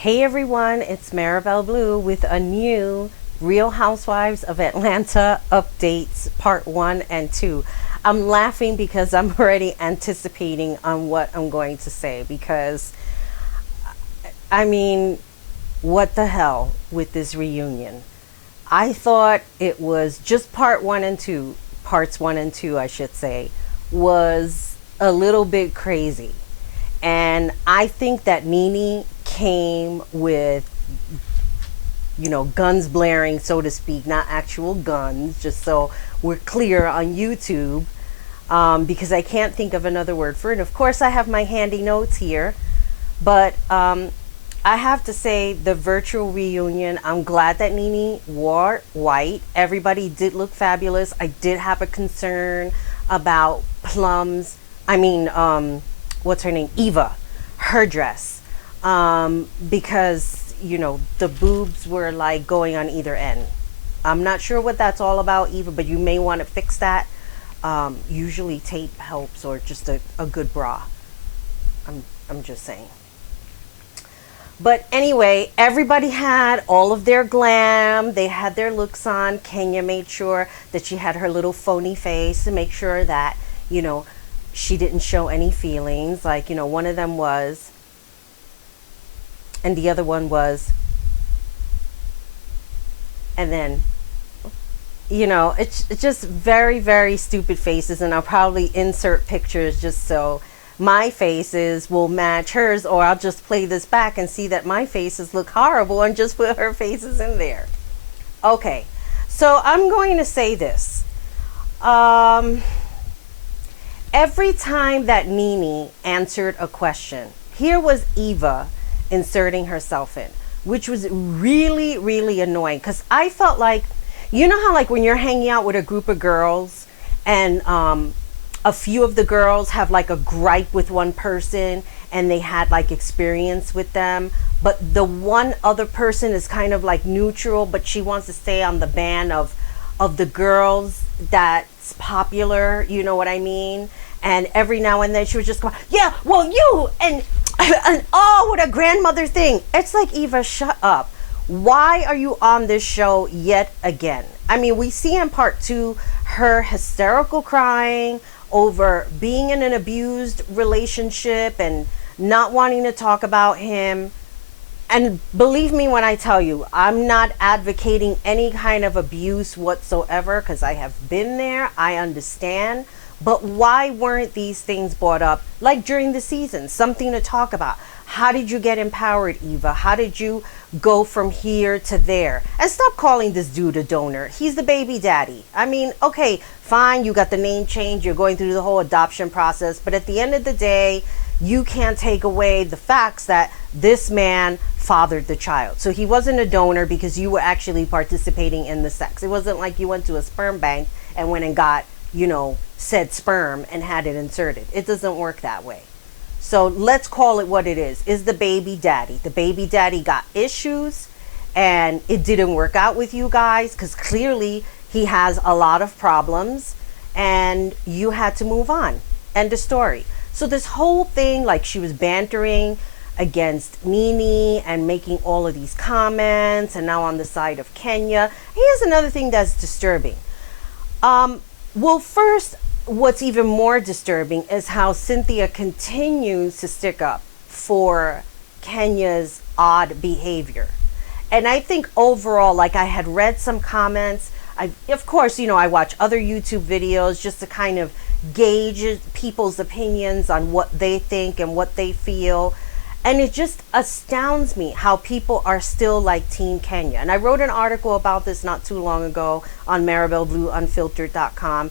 Hey everyone, it's Maribel Blue with a new Real Housewives of Atlanta updates part 1 and 2. I'm laughing because I'm already anticipating on what I'm going to say because I mean, what the hell with this reunion? I thought it was just part 1 and 2, parts 1 and 2 I should say, was a little bit crazy. And I think that Nene came with, guns blaring, so to speak, not actual guns, just so we're clear on YouTube, because I can't think of another word for it. Of course, I have my handy notes here, but I have to say the virtual reunion, I'm glad that Nene wore white. Everybody did look fabulous. I did have a concern about Plum's, what's her name? Eva, her dress. Because, the boobs were like going on either end. I'm not sure what that's all about, Eva, but you may want to fix that. Usually tape helps or just a good bra. I'm just saying. But anyway, everybody had all of their glam. They had their looks on. Kenya made sure that she had her little phony face to make sure that, she didn't show any feelings. Like, one of them was, and the other one was, and then, it's just very, very stupid faces. And I'll probably insert pictures just so my faces will match hers, or I'll just play this back and see that my faces look horrible and just put her faces in there. Okay, so I'm going to say this. Every time that Nene answered a question, here was Eva inserting herself in, which was really, really annoying because I felt like, how like when you're hanging out with a group of girls and a few of the girls have like a gripe with one person and they had like experience with them, but the one other person is kind of like neutral, but she wants to stay on the band of the girls that's popular, you know what I mean? And every now and then she would just go, yeah, well, you and oh, what a grandmother thing. It's like, Eva, shut up. Why are you on this show yet again? I mean, we see in part 2 her hysterical crying over being in an abused relationship and not wanting to talk about him. And believe me when I tell you, I'm not advocating any kind of abuse whatsoever because I have been there. I understand. But why weren't these things brought up like during the season? Something to talk about. How did you get empowered, Eva? How did you go from here to there? And stop calling this dude a donor. He's the baby daddy. I mean, okay, fine, you got the name change. You're going through the whole adoption process. But at the end of the day, you can't take away the facts that this man fathered the child. So he wasn't a donor because you were actually participating in the sex. It wasn't like you went to a sperm bank and went and got, said sperm and had it inserted. It doesn't work that way. So let's call it what it is the baby daddy. The baby daddy got issues and it didn't work out with you guys because clearly he has a lot of problems and you had to move on. End of story. So this whole thing, like she was bantering against Nene and making all of these comments and now on the side of Kenya. Here's another thing that's disturbing. Well, first, what's even more disturbing is how Cynthia continues to stick up for Kenya's odd behavior. And I think overall, like I had read some comments, of course, I watch other YouTube videos just to kind of gauge people's opinions on what they think and what they feel. And it just astounds me how people are still like Team Kenya. And I wrote an article about this not too long ago on maribelblueunfiltered.com.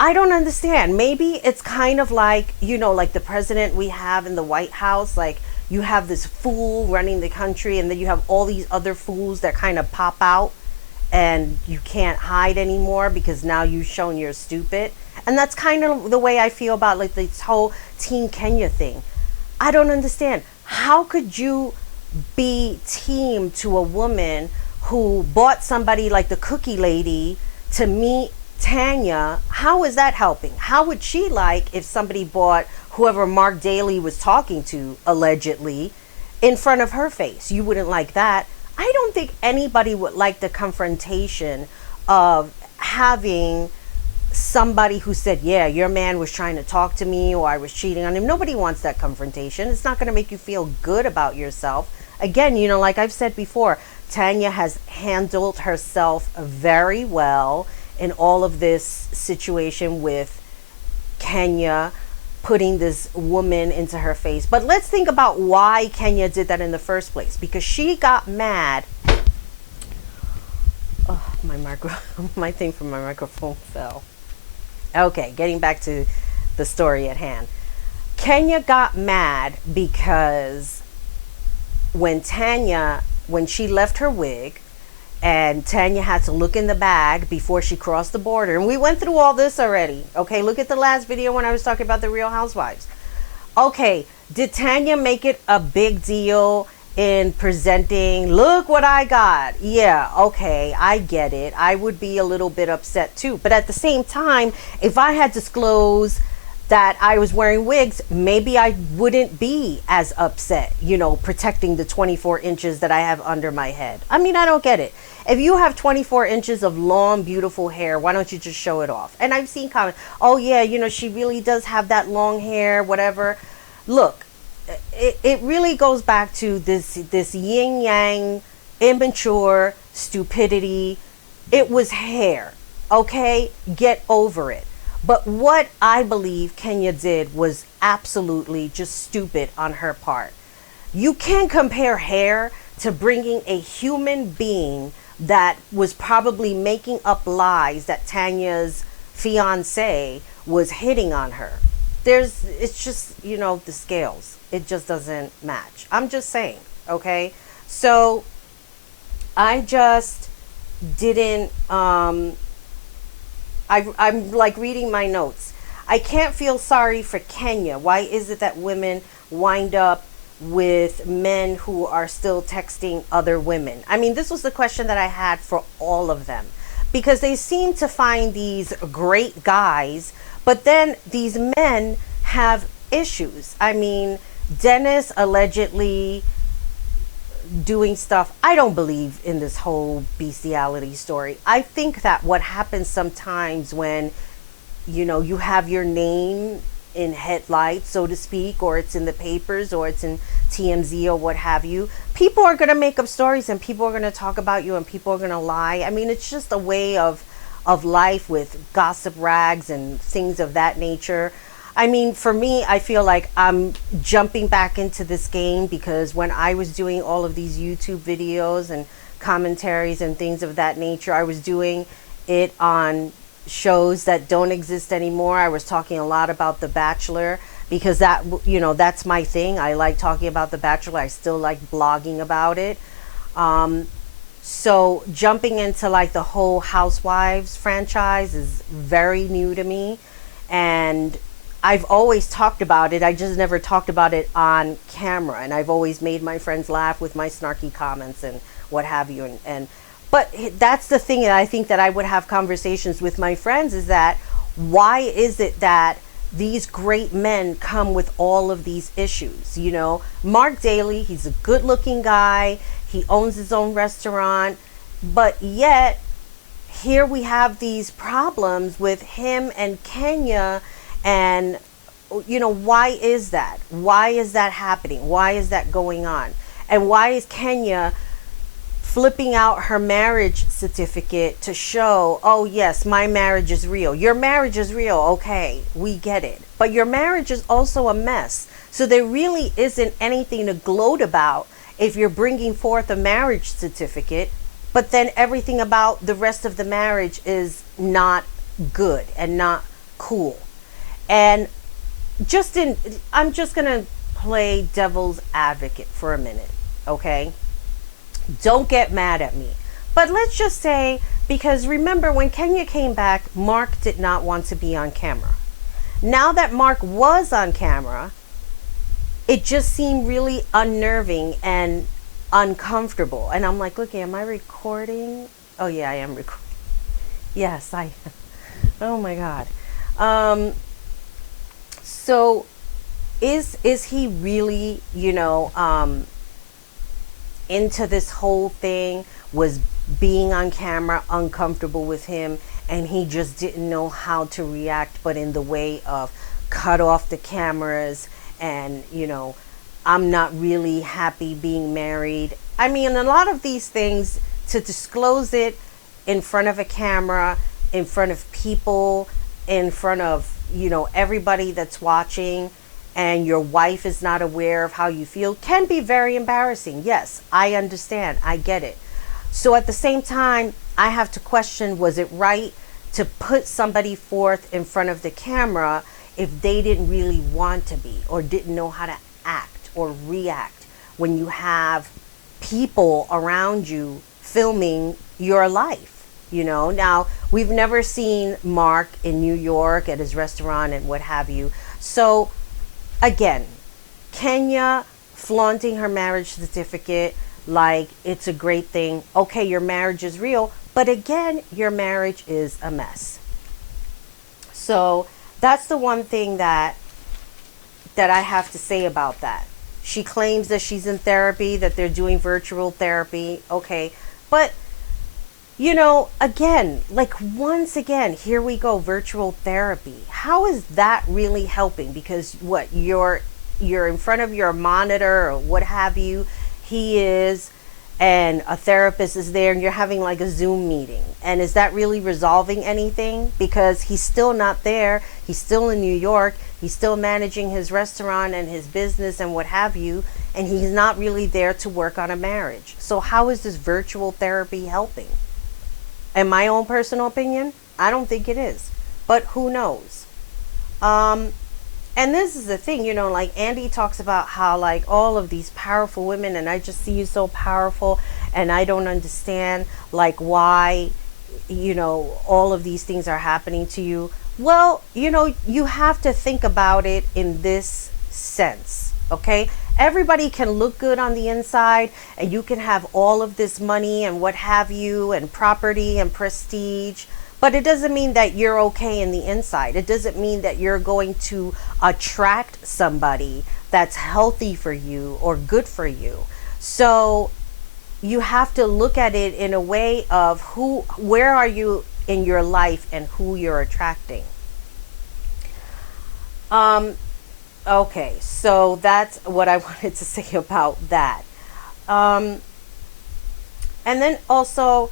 I don't understand. Maybe it's kind of like, like the president we have in the White House. Like you have this fool running the country and then you have all these other fools that kind of pop out and you can't hide anymore because now you've shown you're stupid. And that's kind of the way I feel about like this whole Team Kenya thing. I don't understand. How could you be team to a woman who bought somebody like the cookie lady to meet Tanya? How is that helping? How would she like if somebody bought whoever Mark Daly was talking to, allegedly, in front of her face. You wouldn't like that. I don't think anybody would like the confrontation of having somebody who said, yeah, your man was trying to talk to me or I was cheating on him. Nobody wants that confrontation. It's not going to make you feel good about yourself. Again, you know, like I've said before, Tanya has handled herself very well in all of this situation with Kenya putting this woman into her face. But let's think about why Kenya did that in the first place. Because she got mad. Oh, my thing from my microphone fell. Okay, getting back to the story at hand. Kenya got mad because when she left her wig, and Tanya had to look in the bag before she crossed the border. And we went through all this already. Okay, look at the last video when I was talking about the Real Housewives. Okay, did Tanya make it a big deal in presenting, look what I got? Yeah, okay, I get it. I would be a little bit upset too. But at the same time, if I had disclosed that I was wearing wigs, maybe I wouldn't be as upset, you know, protecting the 24 inches that I have under my head. I mean, I don't get it. If you have 24 inches of long, beautiful hair, why don't you just show it off? And I've seen comments, oh yeah, you know, she really does have that long hair, whatever. Look, it really goes back to this yin yang, immature stupidity. It was hair, okay? Get over it. But what I believe Kenya did was absolutely just stupid on her part. You can't compare hair to bringing a human being that was probably making up lies that Tanya's fiance was hitting on her. It's just, you know, the scales. It just doesn't match. I'm just saying, okay? So I just didn't, I'm like reading my notes. I can't feel sorry for Kenya. Why is it that women wind up with men who are still texting other women? I mean, this was the question that I had for all of them, because they seem to find these great guys, but then these men have issues. I mean, Dennis allegedly doing stuff. I don't believe in this whole bestiality story. I think that what happens sometimes when, you know, you have your name in headlights, so to speak, or it's in the papers, or it's in TMZ or what have you, people are going to make up stories and people are going to talk about you and people are going to lie. I mean, it's just a way of life with gossip rags and things of that nature. I mean, for me, I feel like I'm jumping back into this game because when I was doing all of these YouTube videos and commentaries and things of that nature, I was doing it on shows that don't exist anymore. I was talking a lot about The Bachelor because that, you know, that's my thing. I like talking about The Bachelor. I still like blogging about it. So jumping into like the whole Housewives franchise is very new to me. And I've always talked about it. I just never talked about it on camera. And I've always made my friends laugh with my snarky comments and what have you. But that's the thing that I think that I would have conversations with my friends is that why is it that these great men come with all of these issues? You know, Mark Daly, he's a good looking guy. He owns his own restaurant. But yet here we have these problems with him and Kenya. And, you know, why is that? Why is that happening? Why is that going on? And why is Kenya flipping out her marriage certificate to show, oh yes, my marriage is real? Your marriage is real. Okay, we get it. But your marriage is also a mess. So there really isn't anything to gloat about if you're bringing forth a marriage certificate, but then everything about the rest of the marriage is not good and not cool. And I'm just going to play devil's advocate for a minute, okay? Don't get mad at me. But let's just say, because remember when Kenya came back, Mark did not want to be on camera. Now that Mark was on camera, it just seemed really unnerving and uncomfortable. And I'm like, okay, am I recording? Oh yeah, I am recording. Yes, I am. Oh my God. So is he really, you know, into this whole thing, was being on camera uncomfortable with him, and he just didn't know how to react, but in the way of cut off the cameras and, I'm not really happy being married. I mean, a lot of these things, to disclose it in front of a camera, in front of people, in front of, everybody that's watching, and your wife is not aware of how you feel, can be very embarrassing. Yes, I understand. I get it. So at the same time, I have to question, was it right to put somebody forth in front of the camera if they didn't really want to be, or didn't know how to act or react when you have people around you filming your life? Now, we've never seen Mark in New York at his restaurant and what have you. So again, Kenya flaunting her marriage certificate like it's a great thing. Okay, your marriage is real, but again, your marriage is a mess. So that's the one thing that I have to say about that. She claims that she's in therapy, that they're doing virtual therapy. Okay, but again, like, once again, here we go, virtual therapy. How is that really helping? Because what, you're in front of your monitor or what have you, he is, and a therapist is there, and you're having like a Zoom meeting. And is that really resolving anything? Because he's still not there. He's still in New York. He's still managing his restaurant and his business and what have you. And he's not really there to work on a marriage. So how is this virtual therapy helping? In my own personal opinion, I don't think it is. But who knows? And this is the thing, like Andy talks about how, like, all of these powerful women, and I just see you so powerful, and I don't understand, like, why, all of these things are happening to you. Well, you have to think about it in this sense, okay? Everybody can look good on the inside, and you can have all of this money and what have you, and property and prestige, but it doesn't mean that you're okay in the inside. It doesn't mean that you're going to attract somebody that's healthy for you or good for you. So you have to look at it in a way of where are you in your life and who you're attracting. Okay, so that's what I wanted to say about that. And then also,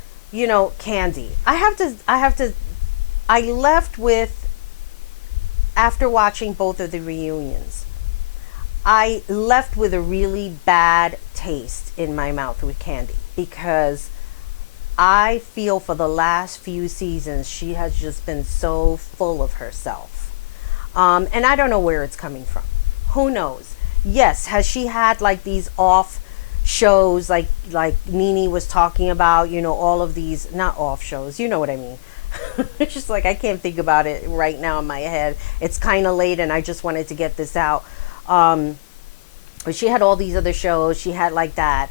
Candy. I left with, after watching both of the reunions, I left with a really bad taste in my mouth with Candy, because I feel for the last few seasons, she has just been so full of herself. And I don't know where it's coming from. Who knows? Yes, has she had like these off shows like Nene was talking about, all of these, not off shows, you know what I mean. It's just like, I can't think about it right now in my head. It's kind of late and I just wanted to get this out. But she had all these other shows. She had like that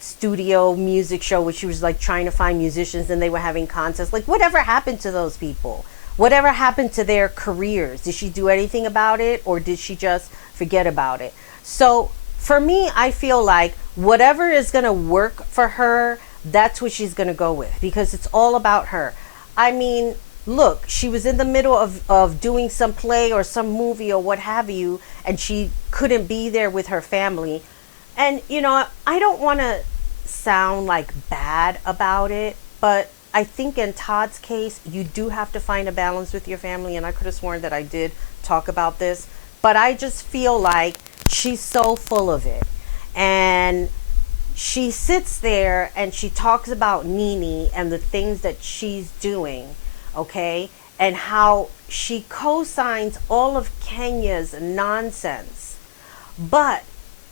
studio music show where she was like trying to find musicians and they were having contests. Like, whatever happened to those people? Whatever happened to their careers? Did she do anything about it, or did she just forget about it? So for me, I feel like whatever is going to work for her, that's what she's going to go with, because it's all about her. I mean, look, she was in the middle of doing some play or some movie or what have you, and she couldn't be there with her family. And, I don't want to sound like bad about it, but I think in Todd's case, you do have to find a balance with your family. And I could have sworn that I did talk about this, but I just feel like she's so full of it. And she sits there and she talks about Nene and the things that she's doing, okay? And how she co-signs all of Kenya's nonsense. But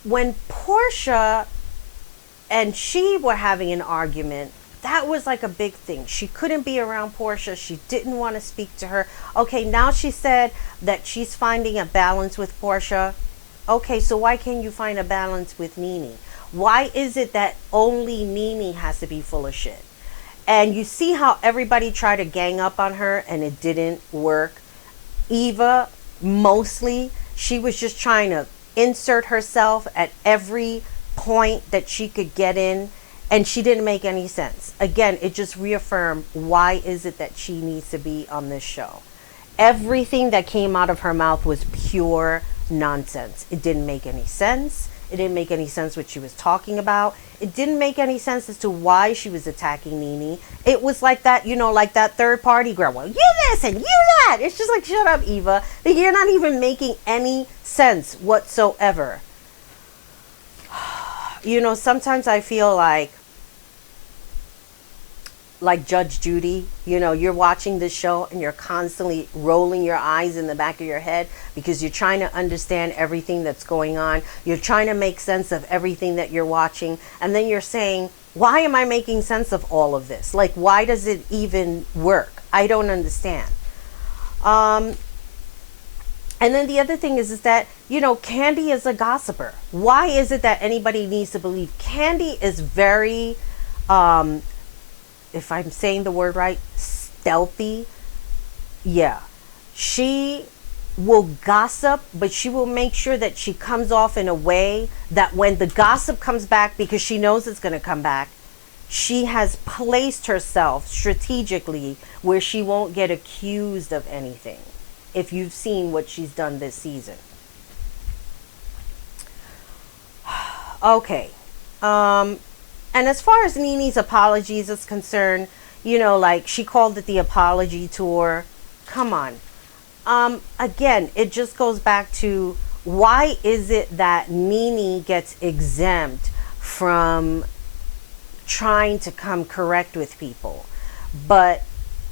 when Portia and she were having an argument, that was like a big thing. She couldn't be around Portia. She didn't want to speak to her. Okay, now she said that she's finding a balance with Portia. Okay, so why can't you find a balance with Nene? Why is it that only Nene has to be full of shit? And you see how everybody tried to gang up on her and it didn't work. Eva, mostly, she was just trying to insert herself at every point that she could get in, and she didn't make any sense. Again, it just reaffirmed, why is it that she needs to be on this show? Everything that came out of her mouth was pure nonsense. It didn't make any sense. It didn't make any sense what she was talking about. It didn't make any sense as to why she was attacking Nene. It was like that, like that third party girl. Well, you this and you that. It's just like, shut up, Eva. You're not even making any sense whatsoever. Sometimes I feel like Judge Judy, you're watching this show and you're constantly rolling your eyes in the back of your head because you're trying to understand everything that's going on. You're trying to make sense of everything that you're watching. And then you're saying, why am I making sense of all of this? Why does it even work? I don't understand. And then the other thing is that, Kandi is a gossiper. Why is it that anybody needs to believe? Kandi is very, if I'm saying the word right, stealthy. Yeah. She will gossip, but she will make sure that she comes off in a way that when the gossip comes back, because she knows it's going to come back, she has placed herself strategically where she won't get accused of anything. If you've seen what she's done this season. Okay. And as far as Nene's apologies is concerned, she called it the apology tour. Come on. Again, it just goes back to, why is it that Nene gets exempt from trying to come correct with people? But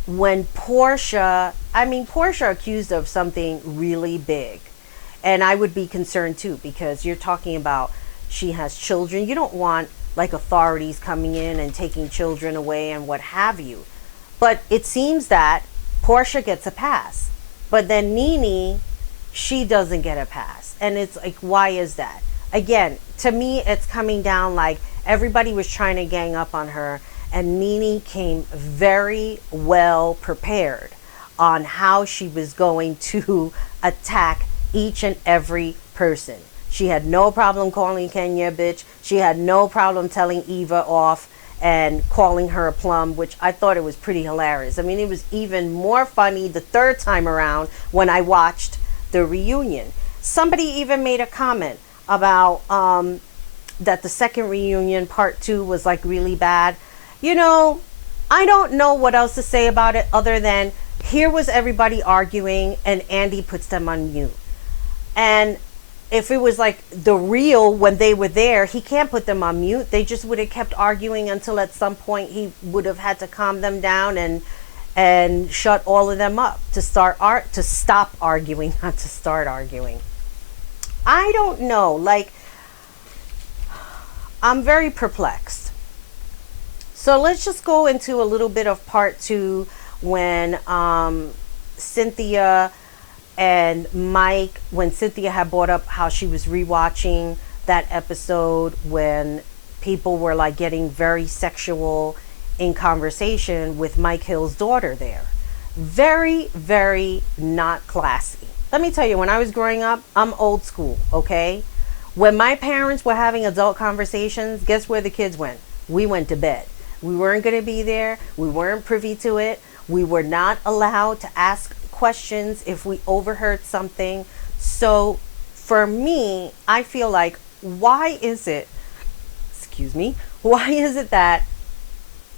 when Portia accused of something really big, and I would be concerned too, because you're talking about, she has children. You don't want authorities coming in and taking children away and what have you. But it seems that Portia gets a pass, but then Nene, she doesn't get a pass. And it's why is that? Again, to me, it's coming down everybody was trying to gang up on her, and Nene came very well prepared on how she was going to attack each and every person. She had no problem calling Kenya a bitch. She had no problem telling Eva off and calling her a plum, which I thought it was pretty hilarious. I mean, it was even more funny the third time around when I watched the reunion. Somebody even made a comment about that the second reunion, part 2, was really bad. I don't know what else to say about it other than, here was everybody arguing and Andy puts them on mute. And if it was the real, when they were there, he can't put them on mute. They just would have kept arguing until at some point he would have had to calm them down and shut all of them up to stop arguing, not to start arguing. I don't know. I'm very perplexed. So let's just go into a little bit of part 2 when Cynthia and Mike, when Cynthia had brought up how she was rewatching that episode when people were getting very sexual in conversation with Mike Hill's daughter there. Very, very not classy. Let me tell you, when I was growing up, I'm old school, okay? When my parents were having adult conversations, guess where the kids went? We went to bed. We weren't going to be there. We weren't privy to it. We were not allowed to ask questions if we overheard something. So for me, I feel why is it that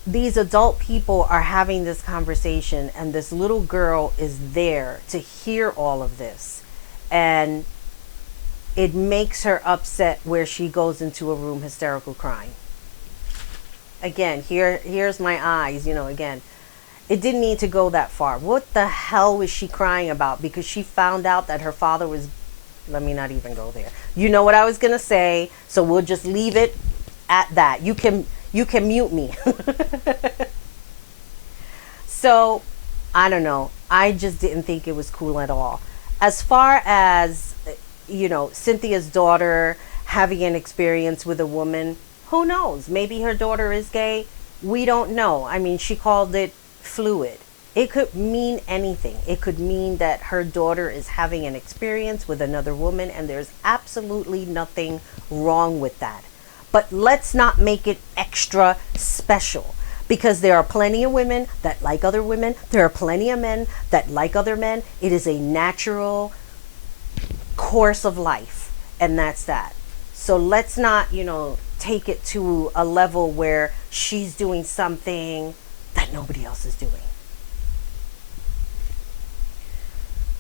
these adult people are having this conversation and this little girl is there to hear all of this, and it makes her upset where she goes into a room hysterical crying? Again, here's my eyes, again. It didn't need to go that far. What the hell was she crying about? Because she found out that her father was... Let me not even go there. You know what I was going to say, so we'll just leave it at that. You can mute me. So, I don't know. I just didn't think it was cool at all. As far as, Cynthia's daughter having an experience with a woman, who knows? Maybe her daughter is gay. We don't know. I mean, she called it fluid. It could mean anything. It could mean that her daughter is having an experience with another woman, and there's absolutely nothing wrong with that. but let's not make it extra special, because there are plenty of women that like other women. There are plenty of men that like other men. It is a natural course of life, and that's that. So let's not, take it to a level where she's doing something that nobody else is doing.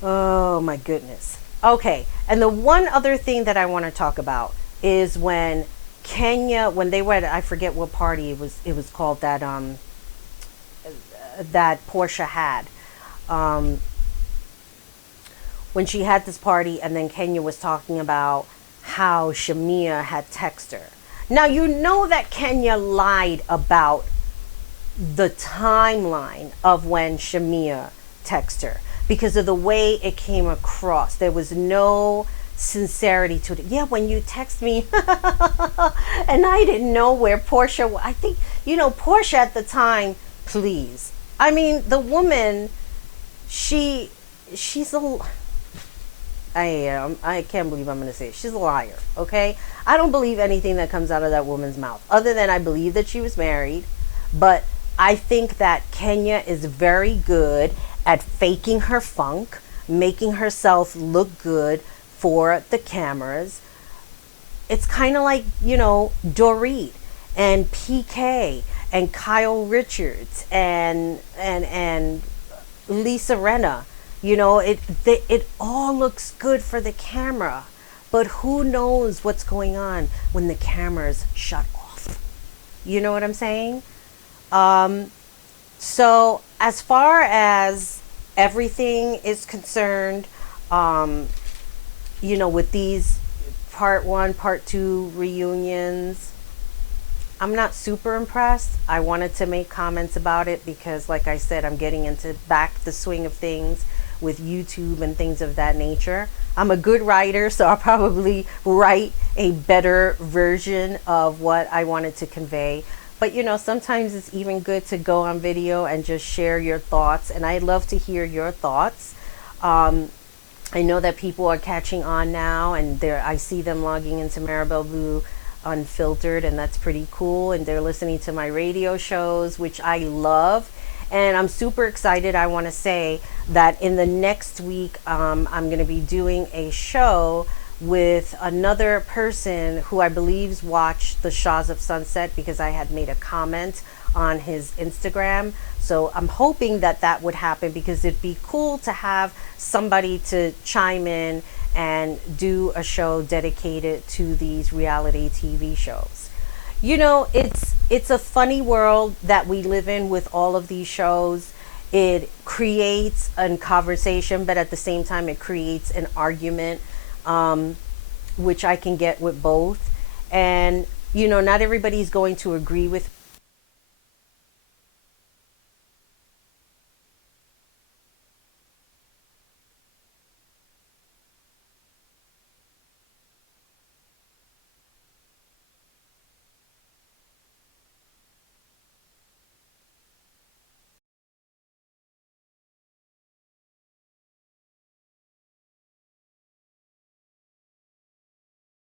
Oh my goodness. Okay, and the one other thing that I want to talk about is when Kenya, when they were at, I forget what party it was called, that Portia had. Um, when she had this party, and then Kenya was talking about how Shamia had texted her. Now you know that Kenya lied about the timeline of when Shamia texted her because of the way it came across. There was no sincerity to it. Yeah, when you text me, and I didn't know where Portia was. I think, Portia at the time, please. I mean, the woman, she's a, I can't believe I'm going to say it. She's a liar, okay? I don't believe anything that comes out of that woman's mouth, other than I believe that she was married. But I think that Kenya is very good at faking her funk, making herself look good for the cameras. It's kind of like, Dorit and PK and Kyle Richards and Lisa Renna. It all looks good for the camera, but who knows what's going on when the camera's shut off? You know what I'm saying? So as far as everything is concerned, with these part 1, part 2 reunions, I'm not super impressed. I wanted to make comments about it because, like I said, I'm getting into back the swing of things with YouTube and things of that nature. I'm a good writer, so I'll probably write a better version of what I wanted to convey. But sometimes it's even good to go on video and just share your thoughts, and I'd love to hear your thoughts. I know that people are catching on now, and I see them logging into Maribel Blue Unfiltered, and that's pretty cool, and they're listening to my radio shows, which I love, and I'm super excited. I want to say that in the next week, I'm going to be doing a show with another person who I believe watched the Shahs of Sunset, because I had made a comment on his Instagram. So I'm hoping that would happen, because it'd be cool to have somebody to chime in and do a show dedicated to these reality TV shows. It's a funny world that we live in with all of these shows. It creates a conversation, but at the same time it creates an argument, which I can get with both. And not everybody's going to agree with